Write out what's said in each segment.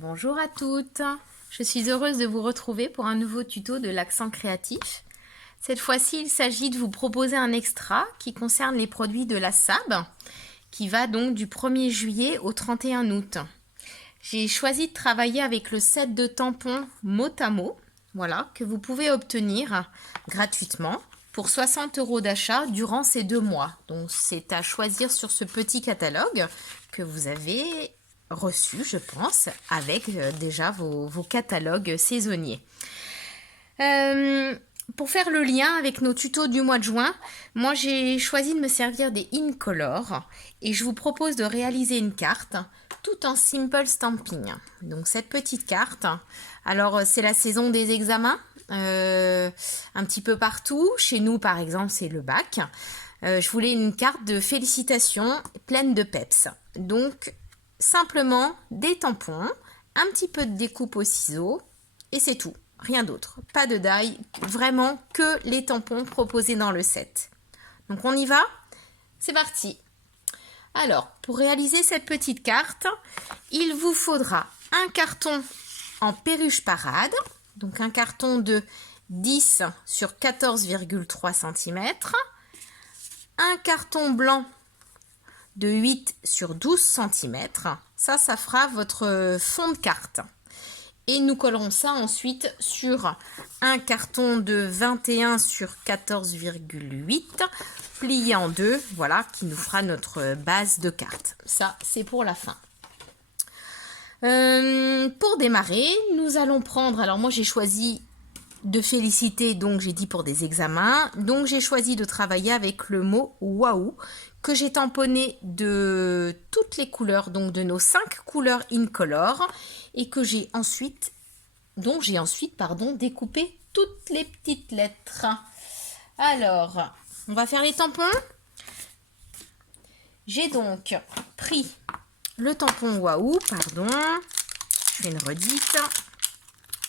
Bonjour à toutes, je suis heureuse de vous retrouver pour un nouveau tuto de l'accent créatif. Cette fois-ci, il s'agit de vous proposer un extra qui concerne les produits de la SAB, qui va donc du 1er juillet au 31 août. J'ai choisi de travailler avec le set de tampons mot à mot, voilà, que vous pouvez obtenir gratuitement pour 60 € d'achat durant ces 2 mois. Donc c'est à choisir sur ce petit catalogue que vous avez reçu, je pense, avec déjà vos catalogues saisonniers. Pour faire le lien avec nos tutos du mois de juin, moi j'ai choisi de me servir des Incolor et je vous propose de réaliser une carte tout en simple stamping. Donc cette petite carte, alors c'est la saison des examens, un petit peu partout. Chez nous par exemple c'est le bac. Je voulais une carte de félicitations pleine de peps. Donc simplement des tampons, un petit peu de découpe au ciseau et c'est tout. Rien d'autre, pas de die, vraiment que les tampons proposés dans le set. Donc on y va? C'est parti! Alors, pour réaliser cette petite carte, il vous faudra un carton en perruche parade, donc un carton de 10 sur 14,3 cm, un carton blanc de 8 sur 12 cm, ça fera votre fond de carte. Et nous collerons ça ensuite sur un carton de 21 sur 14,8 plié en deux, voilà, qui nous fera notre base de carte. Ça, c'est pour la fin. Pour démarrer, nous allons prendre, alors moi j'ai choisi de féliciter, donc j'ai dit pour des examens, donc j'ai choisi de travailler avec le mot waouh, que j'ai tamponné de toutes les couleurs, donc de nos 5 couleurs Incolor, et que j'ai ensuite, découpé toutes les petites lettres. Alors, on va faire les tampons. J'ai donc pris le tampon waouh, je fais une redite.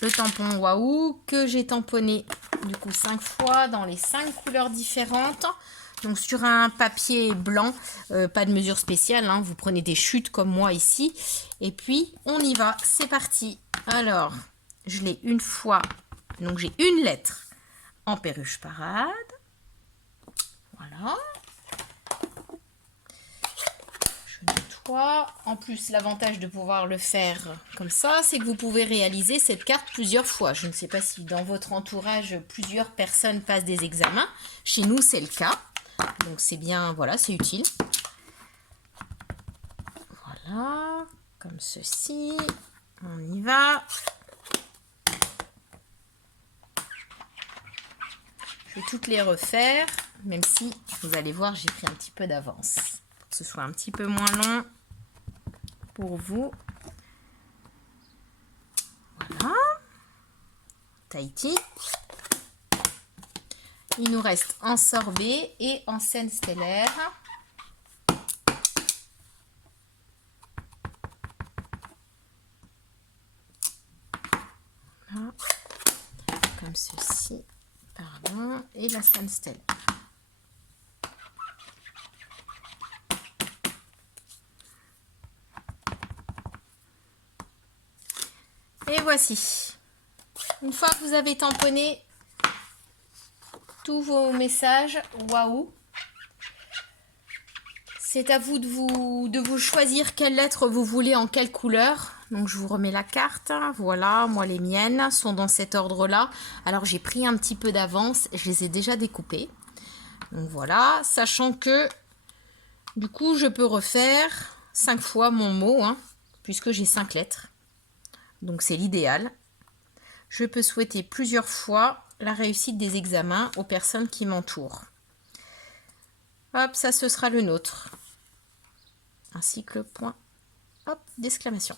Le tampon waouh que j'ai tamponné du coup 5 fois dans les 5 couleurs différentes. Donc sur un papier blanc, pas de mesure spéciale, hein, vous prenez des chutes comme moi ici. Et puis on y va, c'est parti. Alors, je l'ai une fois, donc j'ai une lettre en perruche parade. Voilà. Je nettoie. En plus, l'avantage de pouvoir le faire comme ça, c'est que vous pouvez réaliser cette carte plusieurs fois. Je ne sais pas si dans votre entourage, plusieurs personnes passent des examens. Chez nous, c'est le cas. Donc c'est bien, voilà, c'est utile. Voilà, comme ceci. On y va. Je vais toutes les refaire, même si vous allez voir, j'ai pris un petit peu d'avance. Pour que ce soit un petit peu moins long pour vous. Voilà. Tahiti. Il nous reste en sorbet et en scène stellaire. Voilà. Comme ceci. Pardon. Et la scène stellaire. Et voici. Une fois que vous avez tamponné tous vos messages, waouh, c'est à vous de vous choisir quelle lettre vous voulez en quelle couleur. Donc je vous remets la carte, voilà, moi les miennes sont dans cet ordre là. Alors j'ai pris un petit peu d'avance, je les ai déjà découpées. Donc voilà, sachant que du coup je peux refaire 5 fois mon mot, hein, puisque j'ai 5 lettres. Donc c'est l'idéal. Je peux souhaiter plusieurs fois la réussite des examens aux personnes qui m'entourent. Hop, ça ce sera le nôtre. Ainsi que le point d'exclamation.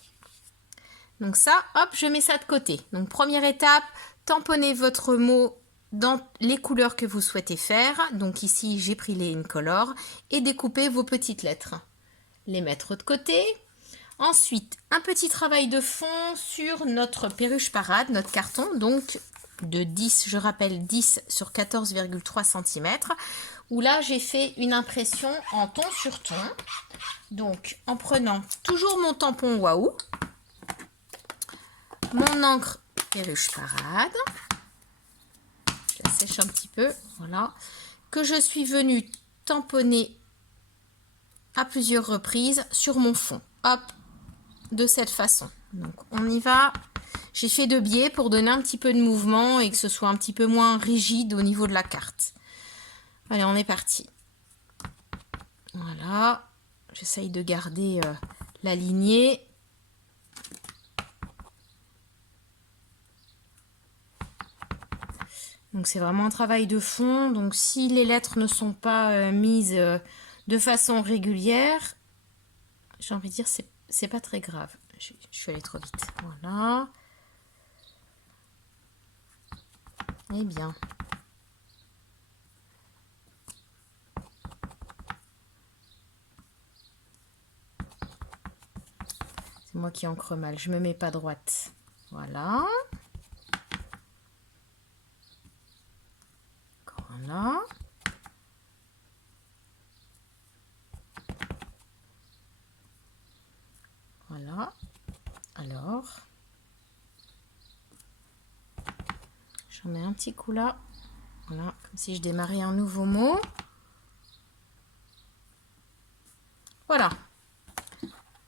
Donc ça, hop, je mets ça de côté. Donc première étape, tamponnez votre mot dans les couleurs que vous souhaitez faire. Donc ici, j'ai pris les Incolor et découpez vos petites lettres. Les mettre de côté. Ensuite, un petit travail de fond sur notre perruche parade, notre carton, donc de 10, je rappelle 10 sur 14,3 cm, où là j'ai fait une impression en ton sur ton. Donc en prenant toujours mon tampon waouh, mon encre Perruche Parade. Je la sèche un petit peu, voilà. Que je suis venue tamponner à plusieurs reprises sur mon fond. Hop, de cette façon. Donc on y va. J'ai fait 2 biais pour donner un petit peu de mouvement et que ce soit un petit peu moins rigide au niveau de la carte. Allez, on est parti. Voilà. J'essaye de garder la lignée. Donc c'est vraiment un travail de fond. Donc si les lettres ne sont pas mises de façon régulière, j'ai envie de dire c'est pas très grave. Je suis allée trop vite. Voilà. Eh bien. C'est moi qui encre mal. Je me mets pas droite. Voilà. Voilà. Voilà. Alors, j'en mets un petit coup là. Voilà, comme si je démarrais un nouveau mot. Voilà.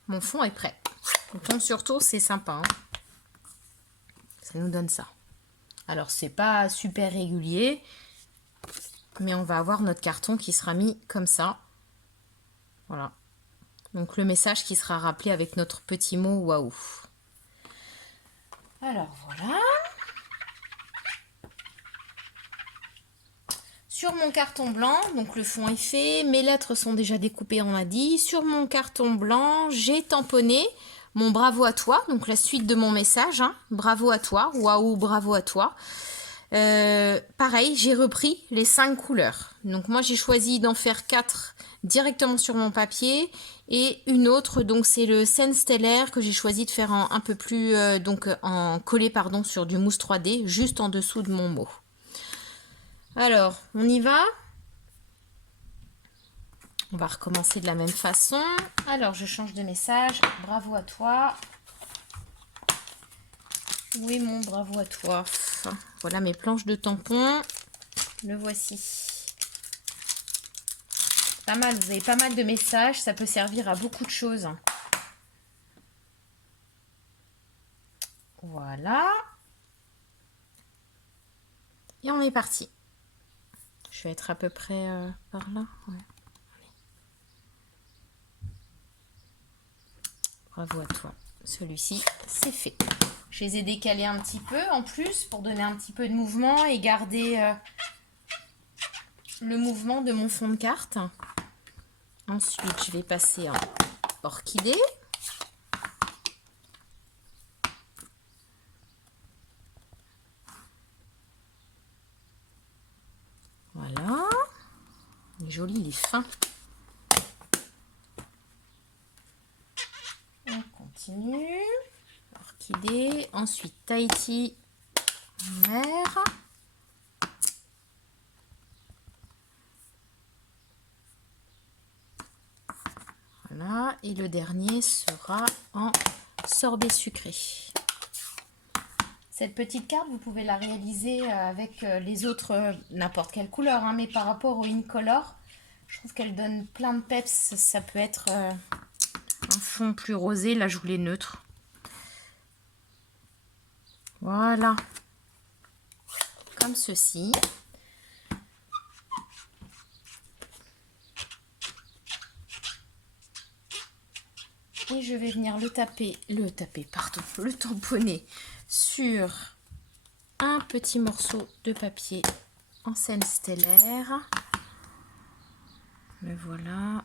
Mon fond est prêt. Le ton sur tour, c'est sympa. Hein, ça nous donne ça. Alors, c'est pas super régulier, mais on va avoir notre carton qui sera mis comme ça. Voilà. Donc, le message qui sera rappelé avec notre petit mot waouh. Alors, voilà. Sur mon carton blanc, donc le fond est fait, mes lettres sont déjà découpées, on a dit. Sur mon carton blanc, j'ai tamponné mon bravo à toi, donc la suite de mon message. Hein, bravo à toi, waouh, bravo à toi. Pareil, j'ai repris les 5 couleurs. Donc moi, j'ai choisi d'en faire 4 directement sur mon papier et une autre, donc c'est le scène stellaire que j'ai choisi de faire un peu plus, en collé pardon, sur du mousse 3D, juste en dessous de mon mot. Alors, on y va. On va recommencer de la même façon. Alors, je change de message. Bravo à toi. Où est mon bravo à toi? Voilà mes planches de tampons. Le voici. Pas mal, vous avez pas mal de messages. Ça peut servir à beaucoup de choses. Voilà. Et on est parti. Je vais être à peu près par là. Ouais. Bravo à toi. Celui-ci, c'est fait. Je les ai décalés un petit peu en plus pour donner un petit peu de mouvement et garder le mouvement de mon fond de carte. Ensuite, je vais passer en orchidée. Voilà. Il est joli, il est fin. On continue. Orchidée. Ensuite, Tahiti vert. Voilà. Et le dernier sera en sorbet sucré. Cette petite carte, vous pouvez la réaliser avec les autres, n'importe quelle couleur, hein, mais par rapport au Incolor, je trouve qu'elle donne plein de peps. Ça peut être un fond plus rosé, là je voulais neutre. Voilà. Comme ceci. Et je vais venir le tamponner sur un petit morceau de papier en scène stellaire. Le voilà.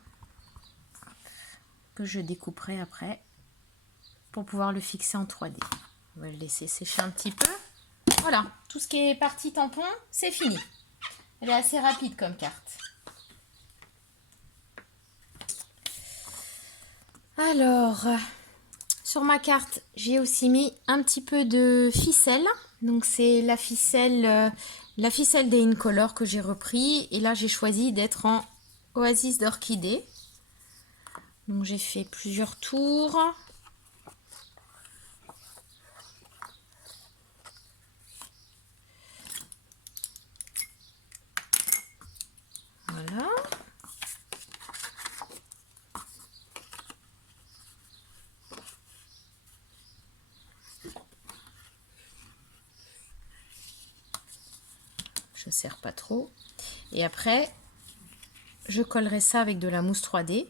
Que je découperai après pour pouvoir le fixer en 3D. On va le laisser sécher un petit peu. Voilà, tout ce qui est partie tampon, c'est fini. Elle est assez rapide comme carte. Alors, sur ma carte, j'ai aussi mis un petit peu de ficelle. Donc c'est la ficelle des Incolor que j'ai repris. Et là, j'ai choisi d'être en Oasis d'orchidée. Donc j'ai fait plusieurs tours. se serre pas trop. Et après, je collerai ça avec de la mousse 3D.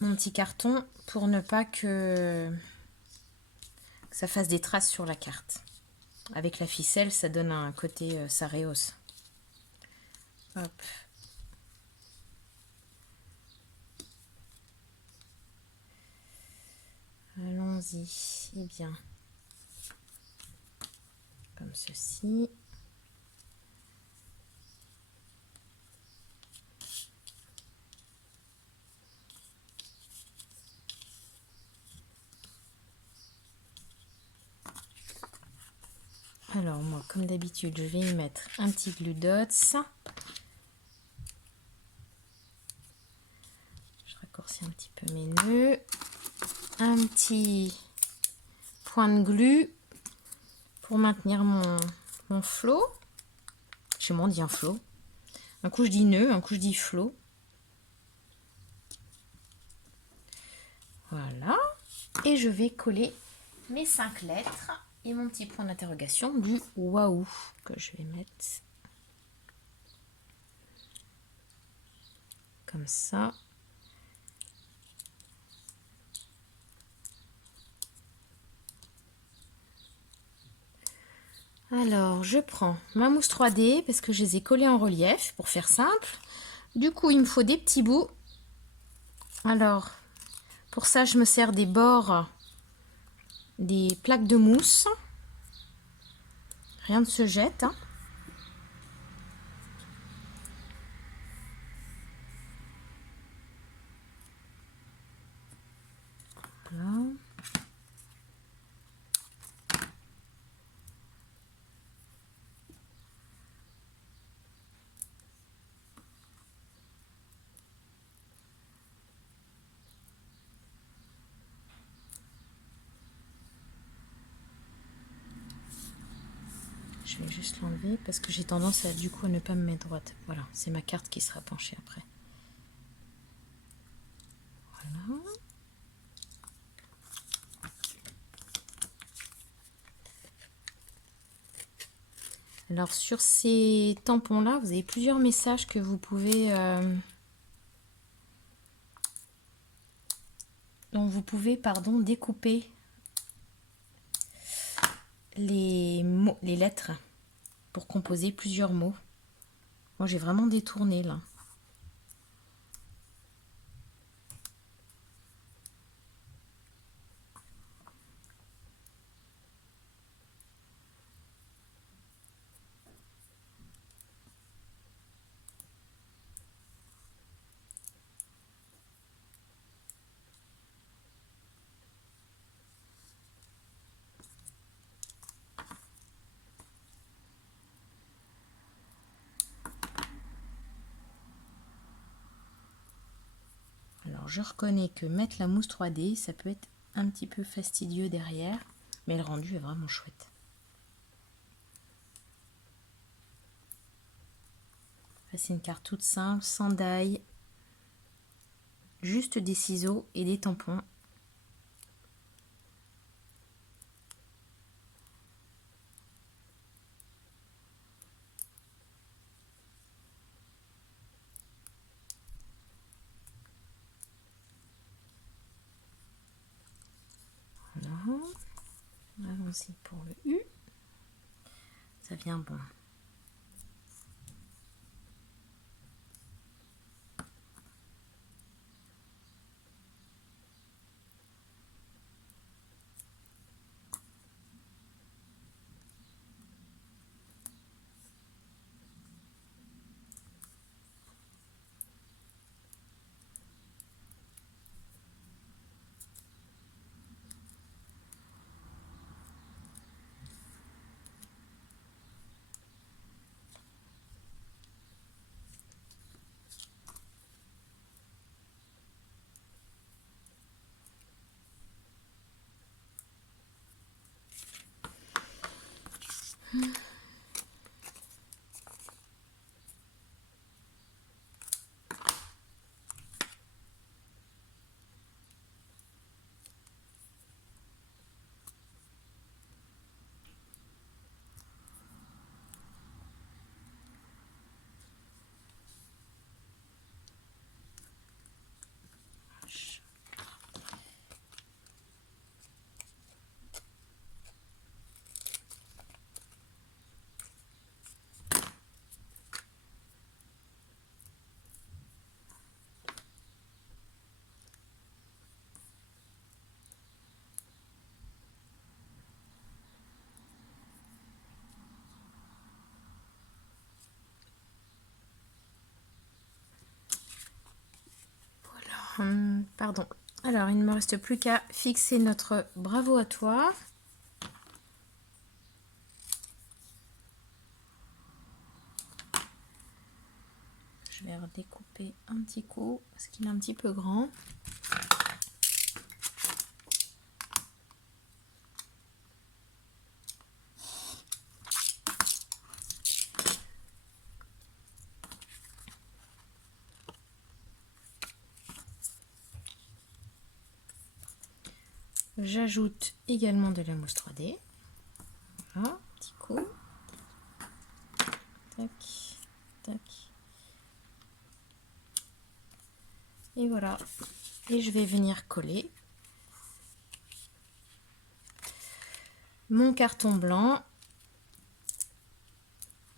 Mon petit carton pour ne pas que ça fasse des traces sur la carte. Avec la ficelle, ça donne un côté, ça rehausse. Hop. Allons-y. Eh bien, comme ceci. Alors moi, comme d'habitude, je vais y mettre un petit glue dots. Je raccourcis un petit peu mes nœuds. Un petit point de glu pour maintenir mon flot. Chez moi, on dit un flot. Un coup, je dis nœud, un coup, je dis flot. Voilà. Et je vais coller mes 5 lettres et mon petit point d'interrogation du waouh que je vais mettre comme ça. Alors, je prends ma mousse 3D parce que je les ai collés en relief pour faire simple. Du coup, il me faut des petits bouts. Alors, pour ça, je me sers des bords, des plaques de mousse. Rien ne se jette, hein. Voilà. Je vais juste l'enlever parce que j'ai tendance à du coup à ne pas me mettre droite. Voilà, c'est ma carte qui sera penchée après. Voilà. Alors sur ces tampons là, vous avez plusieurs messages que vous pouvez découper les mots, les lettres pour composer plusieurs mots. Moi j'ai vraiment détourné là. Alors je reconnais que mettre la mousse 3D, ça peut être un petit peu fastidieux derrière, mais le rendu est vraiment chouette. C'est une carte toute simple, sans die, juste des ciseaux et des tampons. Voilà. Allons-y pour le U. Ça vient bon. Pardon. Alors, il ne me reste plus qu'à fixer notre bravo à toi. Je vais redécouper un petit coup parce qu'il est un petit peu grand. J'ajoute également de la mousse 3D. Voilà, petit coup. Tac, tac. Et voilà. Et je vais venir coller mon carton blanc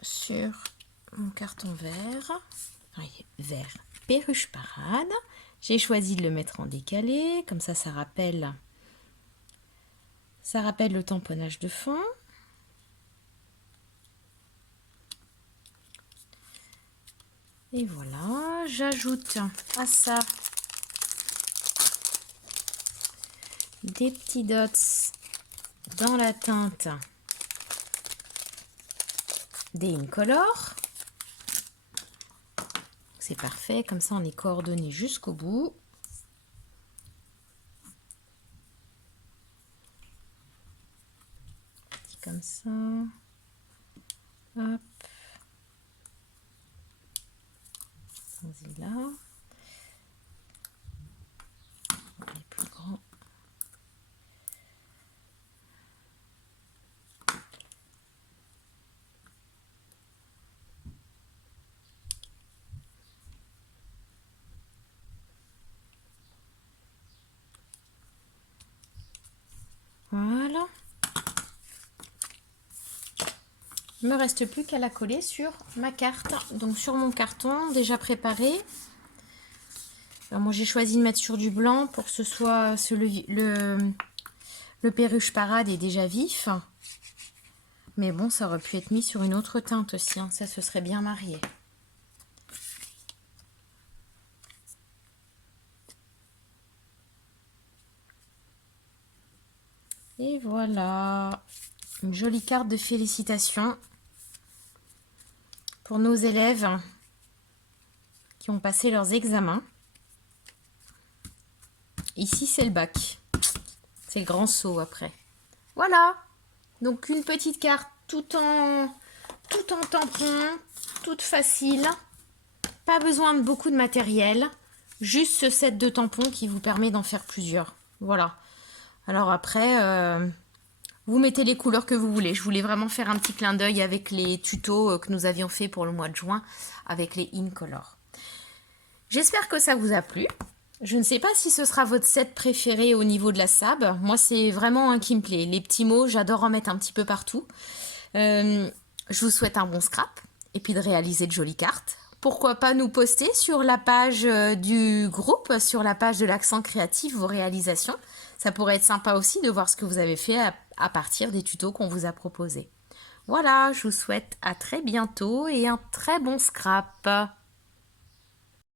sur mon carton vert. Oui, vert Perruche Parade. J'ai choisi de le mettre en décalé, comme ça rappelle le tamponnage de fond. Et voilà, j'ajoute à ça des petits dots dans la teinte des Incolor. C'est parfait, comme ça on est coordonné jusqu'au bout. Comme ça. Hop. Là. Les plus grands. Voilà. Il ne me reste plus qu'à la coller sur ma carte. Donc sur mon carton déjà préparé. Alors moi j'ai choisi de mettre sur du blanc pour que ce soit le Perruche Parade est déjà vif. Mais bon, ça aurait pu être mis sur une autre teinte aussi. Hein. Ça se serait bien marié. Et voilà. Une jolie carte de félicitations pour nos élèves qui ont passé leurs examens. Ici, c'est le bac. C'est le grand saut après. Voilà. Donc, une petite carte tout en tampon, toute facile. Pas besoin de beaucoup de matériel. Juste ce set de tampons qui vous permet d'en faire plusieurs. Voilà. Alors après, vous mettez les couleurs que vous voulez. Je voulais vraiment faire un petit clin d'œil avec les tutos que nous avions fait pour le mois de juin avec les Incolor. J'espère que ça vous a plu. Je ne sais pas si ce sera votre set préféré au niveau de la sable. Moi, c'est vraiment un qui me plaît. Les petits mots, j'adore en mettre un petit peu partout. Je vous souhaite un bon scrap et puis de réaliser de jolies cartes. Pourquoi pas nous poster sur la page du groupe, sur la page de l'Accent Créatif, vos réalisations. Ça pourrait être sympa aussi de voir ce que vous avez fait à partir des tutos qu'on vous a proposés. Voilà, je vous souhaite à très bientôt et un très bon scrap.